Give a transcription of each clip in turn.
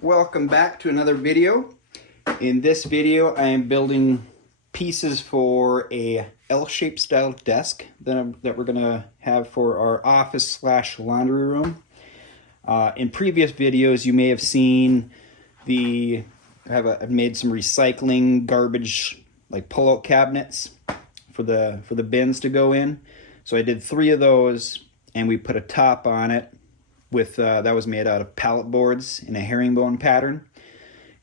Welcome back to another video. In this video I am building pieces for a L-shaped style desk that we're going to have for our office slash laundry room. In previous videos you may have seen I've made some recycling garbage like pull-out cabinets for the bins to go in. So I did 3 of those and we put a top on it with that was made out of pallet boards in a herringbone pattern,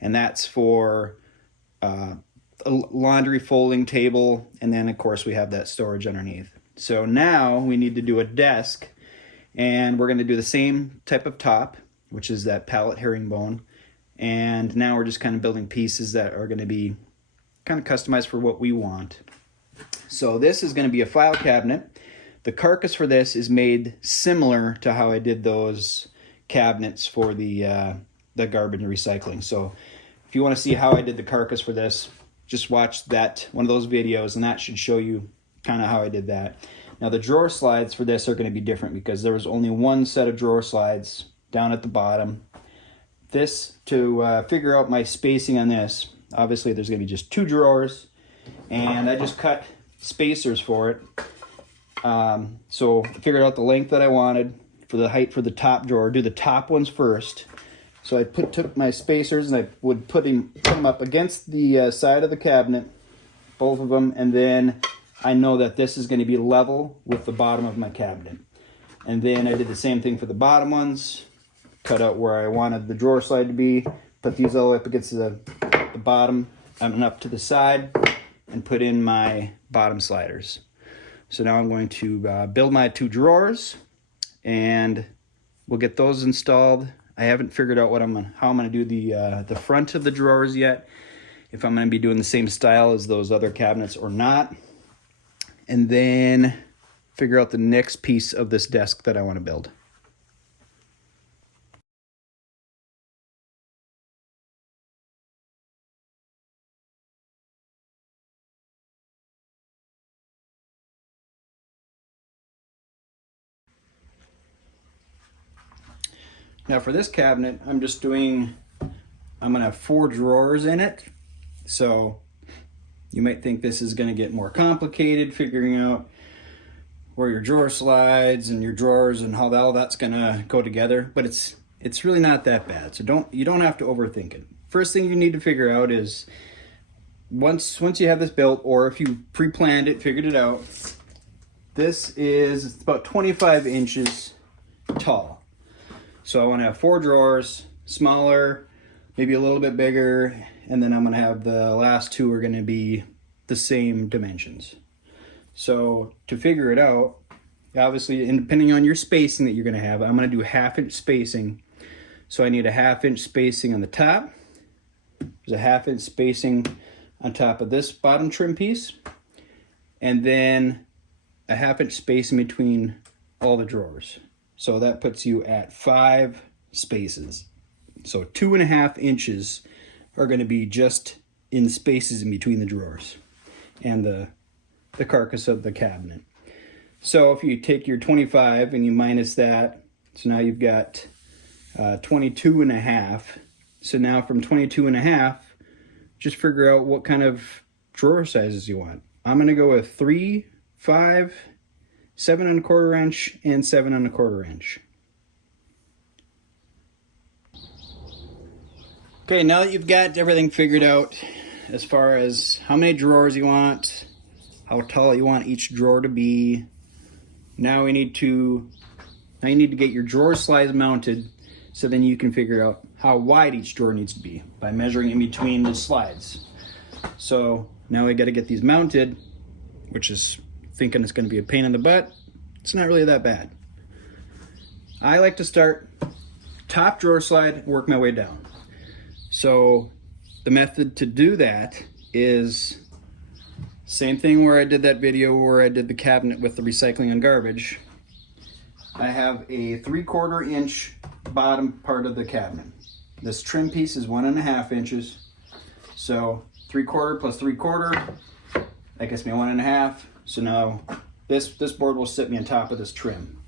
and that's for a laundry folding table, and then of course we have that storage underneath. So now we need to do a desk, and we're going to do the same type of top, which is that pallet herringbone, and now we're just kind of building pieces that are going to be kind of customized for what we want. So this is going to be a file cabinet. The carcass for this is made similar to how I did those cabinets for the garbage and recycling. So if you want to see how I did the carcass for this, just watch one of those videos, and that should show you kind of how I did that. Now the drawer slides for this are going to be different because there was only one set of drawer slides down at the bottom. To figure out my spacing on this, obviously there's going to be just 2 drawers, and I just cut spacers for it. So I figured out the length that I wanted for the height for the top drawer. Do the top ones first. So I took my spacers and I would put them up against the side of the cabinet, both of them, and then I know that this is going to be level with the bottom of my cabinet. And then I did the same thing for the bottom ones, cut out where I wanted the drawer slide to be, put these all the way up against the bottom and up to the side, and put in my bottom sliders. So now I'm going to build my 2 drawers, and we'll get those installed. I haven't figured out how I'm going to do the front of the drawers yet, if I'm going to be doing the same style as those other cabinets or not, and then figure out the next piece of this desk that I want to build. Now for this cabinet, I'm going to have 4 drawers in it. So you might think this is going to get more complicated, figuring out where your drawer slides and your drawers and how all that's going to go together. But it's really not that bad. So you don't have to overthink it. First thing you need to figure out is once you have this built, or if you pre-planned it, figured it out, this is about 25 inches tall. So I want to have 4 drawers, smaller, maybe a little bit bigger, and then I'm going to have the last 2 are going to be the same dimensions. So to figure it out, obviously, and depending on your spacing that you're going to have, I'm going to do 1/2 inch spacing. So I need a 1/2 inch spacing on the top. There's a 1/2 inch spacing on top of this bottom trim piece, and then a 1/2 inch spacing between all the drawers. So that puts you at 5 spaces. So 2.5 inches are going to be just in spaces in between the drawers and the carcass of the cabinet. So if you take your 25 and you minus that, so now you've got 22.5. So now from 22.5, just figure out what kind of drawer sizes you want. I'm going to go with 3, 5, 7 1/4 inch, and 7 1/4 inch. Okay, now that you've got everything figured out as far as how many drawers you want, how tall you want each drawer to be, now you need to get your drawer slides mounted, so then you can figure out how wide each drawer needs to be by measuring in between the slides. So now we got to get these mounted, which is thinking it's going to be a pain in the butt. It's not really that bad. I like to start top drawer slide, work my way down. So the method to do that is same thing where I did that video where I did the cabinet with the recycling and garbage. I have a 3/4 inch bottom part of the cabinet. This trim piece is 1.5 inches. So 3/4 plus 3/4, that gets me 1.5. So now this board will sit me on top of this trim.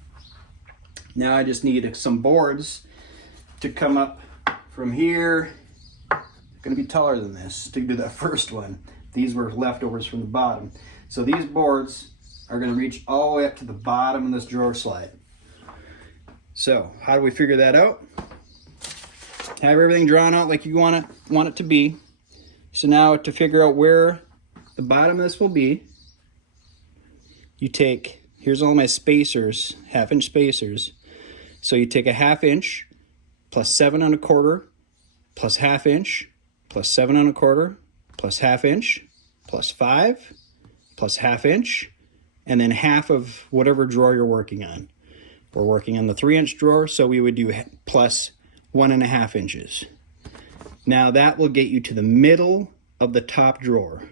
Now I just need some boards to come up from here, going to be taller than this to do that first one. These were leftovers from the bottom. So these boards are going to reach all the way up to the bottom of this drawer slide. So how do we figure that out? Have everything drawn out like you want it to be. So now to figure out where the bottom of this will be, you take, here's all my spacers, 1/2 inch spacers. So you take a 1/2 inch plus 7 1/4 plus 1/2 inch plus 7 1/4 plus 1/2 inch plus 5 plus 1/2 inch, and then half of whatever drawer you're working on. We're working on the 3-inch drawer, so we would do plus 1.5 inches. Now that will get you to the middle of the top drawer.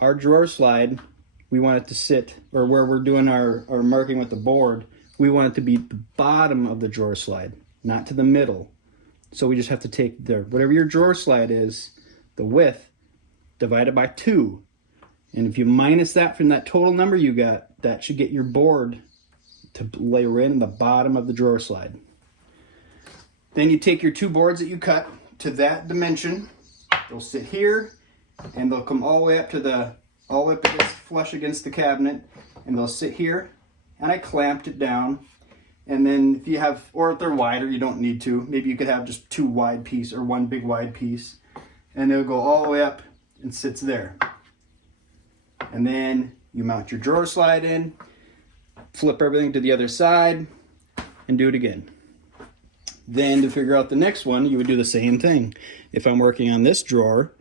Our drawer slide, we want it to sit, or where we're doing our marking with the board, we want it to be the bottom of the drawer slide, not to the middle. So we just have to take whatever your drawer slide is, the width, divide it by 2. And if you minus that from that total number you got, that should get your board to lay right in the bottom of the drawer slide. Then you take your 2 boards that you cut to that dimension. They'll sit here, and they'll come all the way up to all the way up against, flush against the cabinet, and they'll sit here. And I clamped it down. And then if you have, or if they're wider, you don't need to. Maybe you could have just 2 wide pieces or 1 big wide piece, and they'll go all the way up and sits there. And then you mount your drawer slide in, flip everything to the other side, and do it again. Then to figure out the next one, you would do the same thing. If I'm working on this drawer,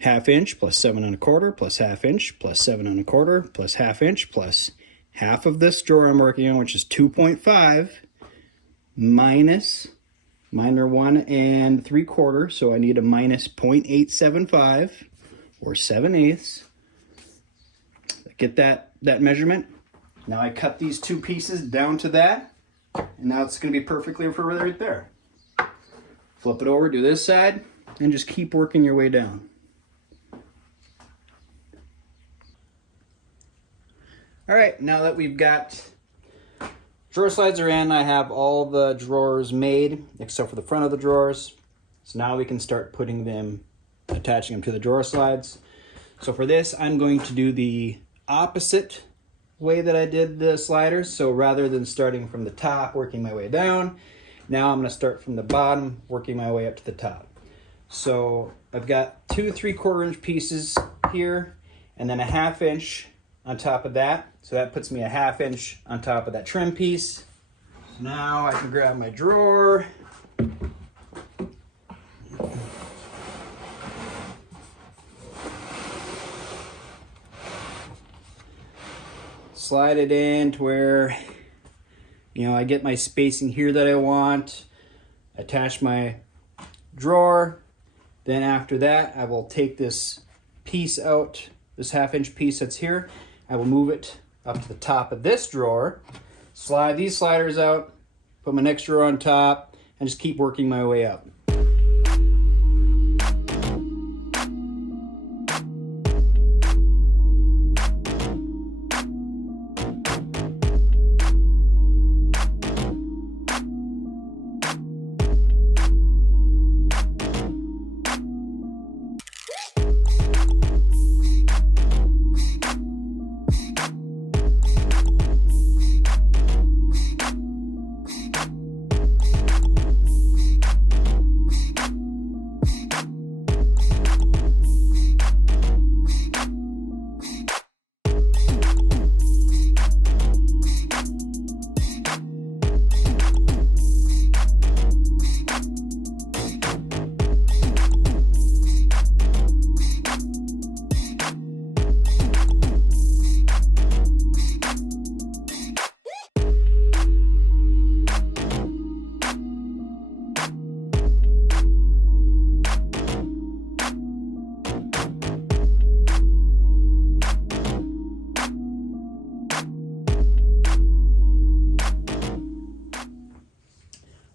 1/2 inch plus 7 1/4 plus 1/2 inch plus 7 1/4 plus 1/2 inch plus half of this drawer I'm working on, which is 2.5, minus minor 1 3/4, so I need a minus 0.875 or 7/8. Get that measurement. Now I cut these 2 pieces down to that, and now it's going to be perfectly for right there. Flip it over, do this side, and just keep working your way down. All right, now that we've got drawer slides are in, I have all the drawers made except for the front of the drawers. So now we can start attaching them to the drawer slides. So for this, I'm going to do the opposite way that I did the sliders. So rather than starting from the top, working my way down, now I'm going to start from the bottom, working my way up to the top. So I've got 2 3/4 inch pieces here, and then a 1/2 inch on top of that. So that puts me a 1/2 inch on top of that trim piece. So now I can grab my drawer. Slide it in to where, I get my spacing here that I want. Attach my drawer. Then after that, I will take this piece out, this 1/2 inch piece that's here. I will move it up to the top of this drawer, slide these sliders out, put my next drawer on top, and just keep working my way up.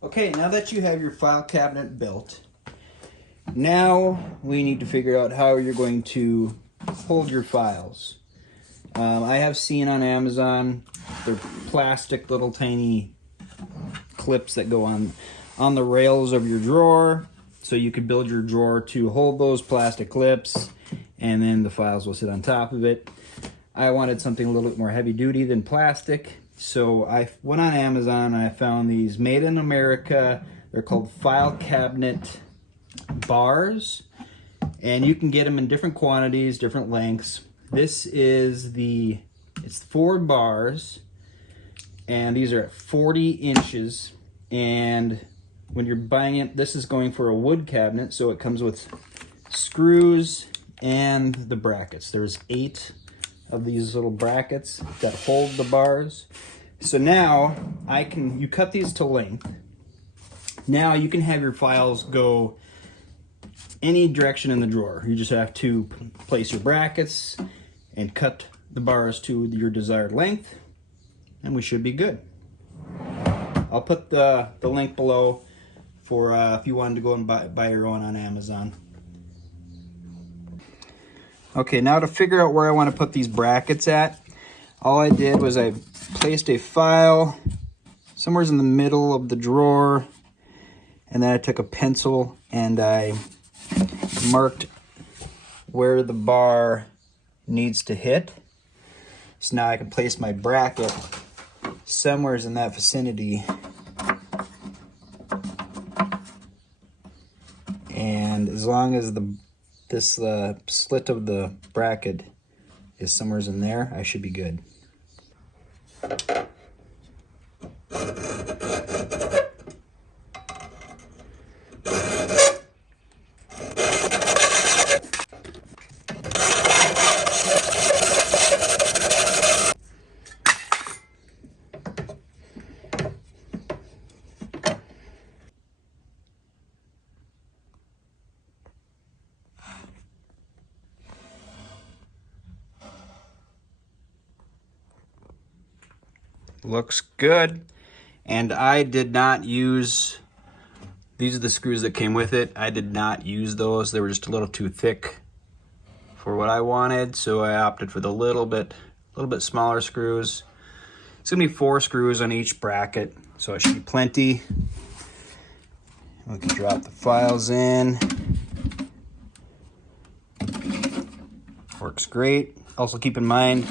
Okay, now that you have your file cabinet built, now we need to figure out how you're going to hold your files. I have seen on Amazon, they're plastic little tiny clips that go on on the rails of your drawer, so you could build your drawer to hold those plastic clips, and then the files will sit on top of it. I wanted something a little bit more heavy duty than plastic, so I went on Amazon and I found these made in America. They're called file cabinet bars, and you can get them in different quantities, different lengths. This is it's 4 bars, and these are at 40 inches. And when you're buying it, this is going for a wood cabinet, so it comes with screws and the brackets. There's 8 of these little brackets that hold the bars. So now you cut these to length. Now you can have your files go any direction in the drawer. You just have to place your brackets and cut the bars to your desired length, and we should be good. I'll put the link below for if you wanted to go and buy your own on Amazon. Okay, now to figure out where I want to put these brackets at, all I did was I placed a file somewhere in the middle of the drawer, and then I took a pencil and I marked where the bar needs to hit. So now I can place my bracket somewhere in that vicinity. And as long as this slit of the bracket is somewhere in there, I should be good. Looks good. And I did not use, these are the screws that came with it. I did not use those. They were just a little too thick for what I wanted, so I opted for the little bit smaller screws. It's gonna be 4 screws on each bracket, so it should be plenty. We can drop the files in. Works great. Also keep in mind,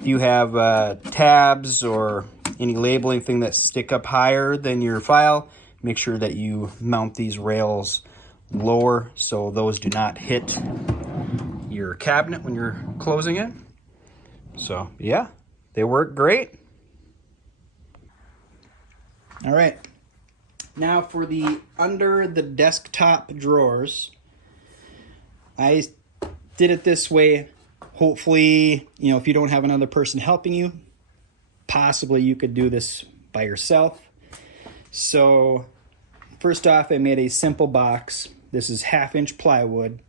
if you have tabs or any labeling thing that stick up higher than your file, make sure that you mount these rails lower so those do not hit your cabinet when you're closing it. So yeah, they work great. All right, now for the under the desktop drawers, I did it this way. Hopefully, if you don't have another person helping you, possibly you could do this by yourself. So first off, I made a simple box. This is 1/2-inch plywood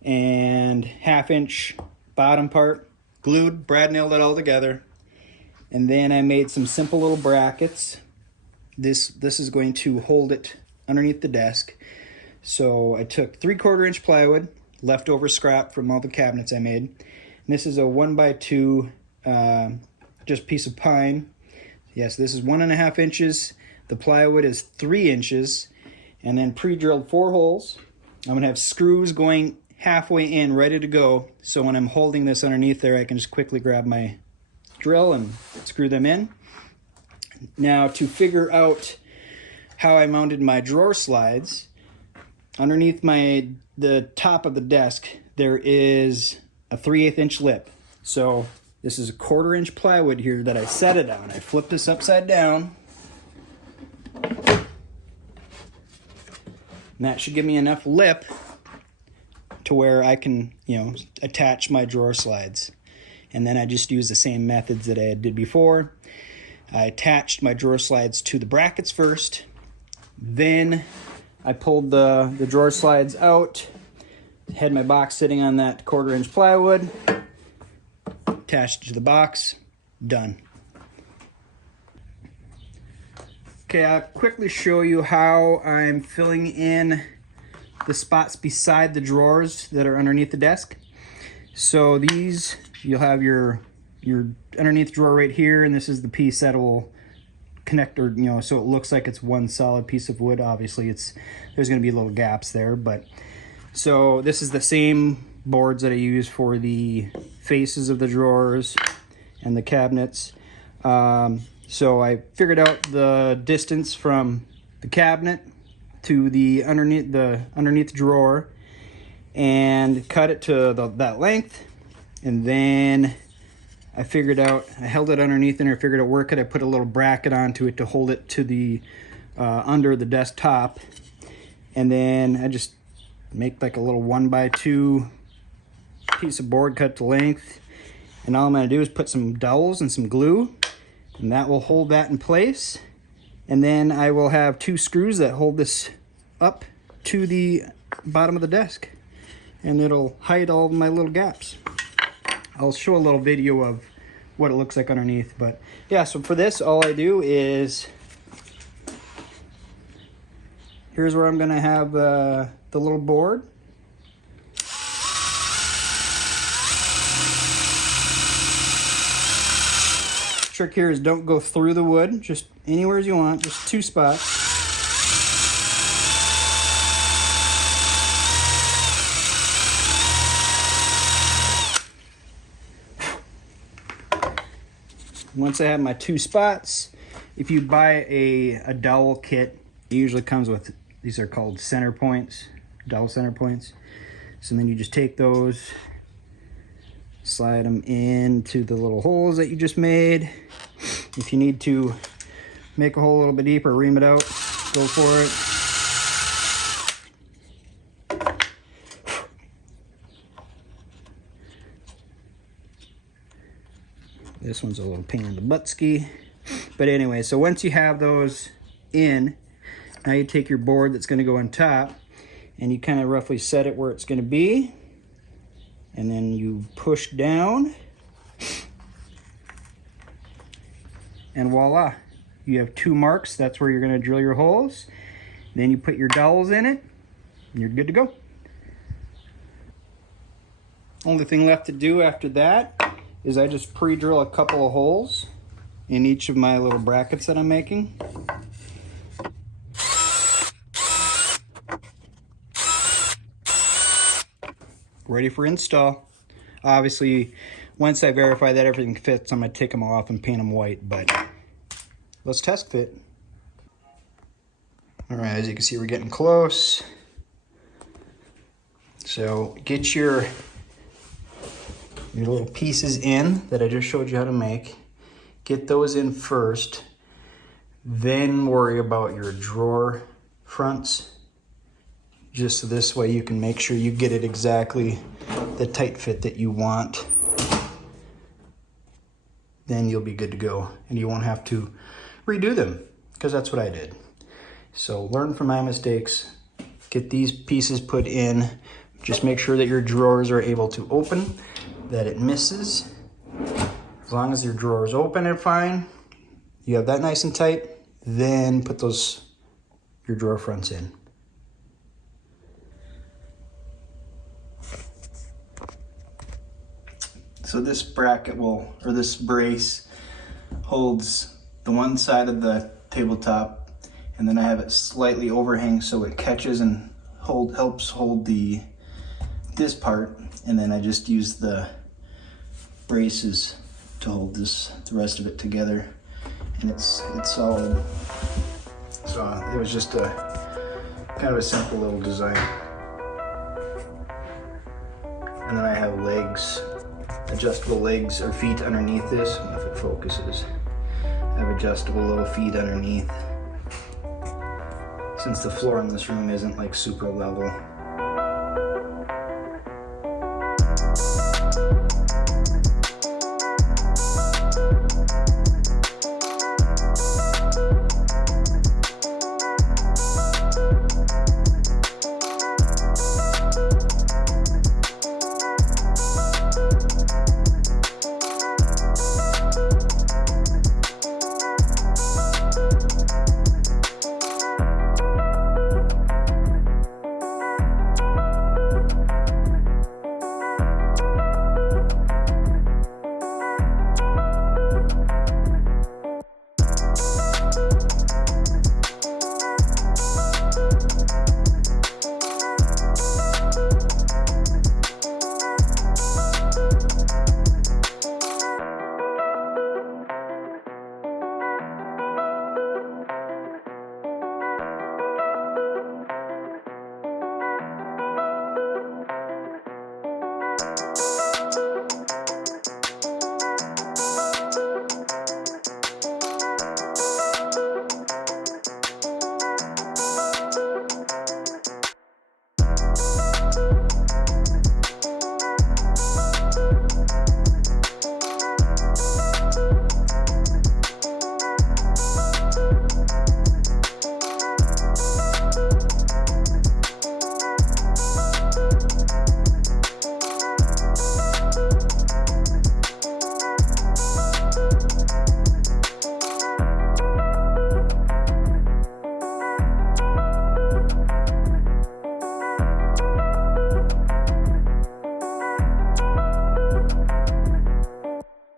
and 1/2-inch bottom part, glued, brad nailed it all together. And then I made some simple little brackets. This is going to hold it underneath the desk. So I took 3/4 inch plywood, leftover scrap from all the cabinets I made. And this is a 1x2 just piece of pine. Yes, this is 1.5 inches. The plywood is 3 inches, and then pre-drilled 4 holes. I'm gonna have screws going halfway in, ready to go. So when I'm holding this underneath there, I can just quickly grab my drill and screw them in. Now to figure out how I mounted my drawer slides, underneath the top of the desk, there is a 3/8 inch lip. So this is a 1/4 inch plywood here that I set it on. I flip this upside down. And that should give me enough lip to where I can, attach my drawer slides. And then I just use the same methods that I did before. I attached my drawer slides to the brackets first. Then I pulled the drawer slides out, had my box sitting on that 1/4 inch plywood, attached to the box, done. Okay, I'll quickly show you how I'm filling in the spots beside the drawers that are underneath the desk. So these, you'll have your underneath drawer right here, and this is the piece that will connector, you know, so it looks like it's one solid piece of wood. Obviously there's going to be little gaps there, but so this is the same boards that I use for the faces of the drawers and the cabinets. So I figured out the distance from the cabinet to the underneath drawer and cut it to that length, and then I held it underneath and I figured out where could I put a little bracket onto it to hold it to the under the desktop, and then I just make like a little 1x2 piece of board cut to length, and all I'm going to do is put some dowels and some glue, and that will hold that in place. And then I will have 2 screws that hold this up to the bottom of the desk, and it'll hide all my little gaps. I'll show a little video of what it looks like underneath, but yeah, so for this all I do is, here's where I'm gonna have the little board. Trick here is don't go through the wood, just anywhere you want, just 2 spots. Once I have my 2 spots, if you buy a dowel kit, it usually comes with, these are called center points, dowel center points. So then you just take those, slide them into the little holes that you just made. If you need to make a hole a little bit deeper, ream it out, go for it. This one's a little pain in the butt-ski. But anyway, so once you have those in, now you take your board that's gonna go on top and you kind of roughly set it where it's gonna be. And then you push down. And voila, you have 2 marks. That's where you're gonna drill your holes. Then you put your dowels in it and you're good to go. Only thing left to do after that is I just pre-drill a couple of holes in each of my little brackets that I'm making. Ready for install. Obviously, once I verify that everything fits, I'm gonna take them off and paint them white, but let's test fit. All right, as you can see, we're getting close. So get your little pieces in that I just showed you how to make. Get those in first, then worry about your drawer fronts. Just so this way you can make sure you get it exactly the tight fit that you want. Then you'll be good to go and you won't have to redo them, because that's what I did. So learn from my mistakes, get these pieces put in, just make sure that your drawers are able to open, that it misses. As long as your drawer is open and fine, you have that nice and tight, then put your drawer fronts in. So this bracket this brace holds the one side of the tabletop, and then I have it slightly overhang so it catches and helps hold this part, and then I just use the braces to hold the rest of it together, and it's solid. So it was just a kind of a simple little design. And then I have legs, adjustable legs or feet underneath this. I don't know if it focuses. I have adjustable little feet underneath. Since the floor in this room isn't like super level,